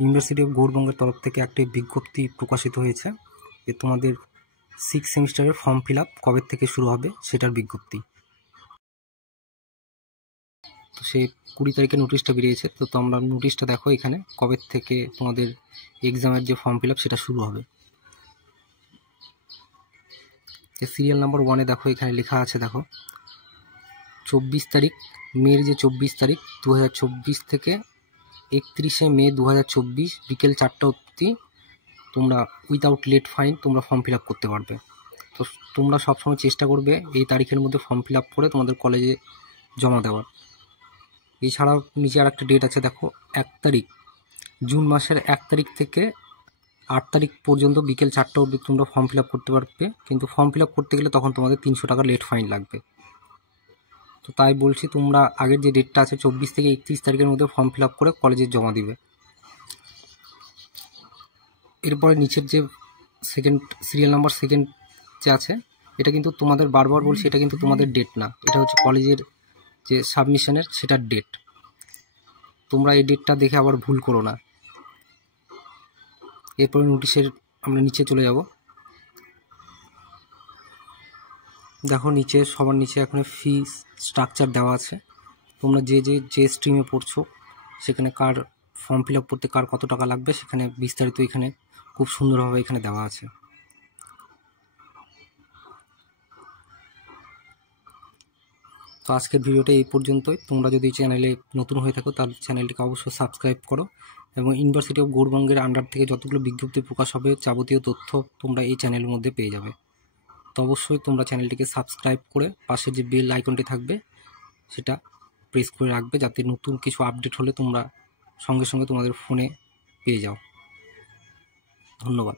University of গৌড়বঙ্গের তরফ থেকে একটি বিজ্ঞপ্তি প্রকাশিত হয়েছে যে তোমাদের 6 সেমিস্টারের ফর্ম ফিল আপ কবে থেকে শুরু হবে সেটার বিজ্ঞপ্তি। তো সেই 20 তারিখে নোটিশটা বেরিয়েছে। তো তোমরা নোটিশটা দেখো এখানে কবে থেকে তোমাদের এক্সামের যে ফর্ম ফিল আপ সেটা শুরু হবে। সিরিয়াল নাম্বার 1-এ দেখো এখানে লেখা আছে, দেখো 24 তারিখ মের যে 24 তারিখ 2024 থেকে 31শে মে 2024 বিকেল 4টা অবধি তোমরা উইথাউট লেট ফাইন তোমরা ফর্ম ফিল আপ করতে পারবে। তো তোমরা সবসময় চেষ্টা করবে এই তারিখের মধ্যে ফর্ম ফিল আপ করে তোমাদের কলেজে জমা দেওয়ার। এছাড়াও নিচে আর একটা ডেট আছে, দেখো 1 তারিখ জুন মাসের 1 তারিখ থেকে 8 তারিখ পর্যন্ত বিকেল 4টা অবধি তোমরা ফর্ম ফিল আপ করতে পারবে, কিন্তু ফর্ম ফিল আপ করতে গেলে তখন তোমাদের 300 টাকা লেট ফাইন লাগবে। তো তাই বলছি তোমরা আগের যে ডেটটা আছে 24 থেকে 31 তারিখের মধ্যে ফর্ম ফিল আপ করে কলেজে জমা দিবে। এরপরে নিচের যে সিরিয়াল নাম্বার 2 যে আছে এটা কিন্তু তোমাদের বারবার বলছি এটা কিন্তু তোমাদের ডেট না, এটা হচ্ছে কলেজের যে সাবমিশনের সেটার ডেট। তোমরা এই ডেটটা দেখে আবার ভুল করো না। এরপরে নোটিশের আমরা নিচে চলে যাব। দেখো নিচে সবার নিচে এখানে ফি স্ট্রাকচার দেওয়া আছে। তোমরা যে স্ট্রিমে পড়ছো সেখানে কার ফর্ম ফিল আপ করতে কার কত টাকা লাগবে সেখানে বিস্তারিত এখানে খুব সুন্দরভাবে এখানে দেওয়া আছে। তো আজকের ভিডিওটা এই পর্যন্তই। তোমরা যদি চ্যানেলে নতুন হয়ে থাকো তাহলে চ্যানেলটিকে অবশ্যই সাবস্ক্রাইব করো এবং ইউনিভার্সিটি অফ গৌড়বঙ্গের আন্ডার থেকে যতগুলো বিজ্ঞপ্তি প্রকাশ হবে যাবতীয় তথ্য তোমরা এই চ্যানেলের মধ্যে পেয়ে যাবে। তো অবশ্যই তোমরা চ্যানেলটিকে সাবস্ক্রাইব করে পাশে যে বেল আইকনটি থাকবে সেটা প্রেস করে রাখবে, যাতে নতুন কিছু আপডেট হলে তোমরা সঙ্গে সঙ্গে তোমাদের ফোনে পেয়ে যাও। ধন্যবাদ।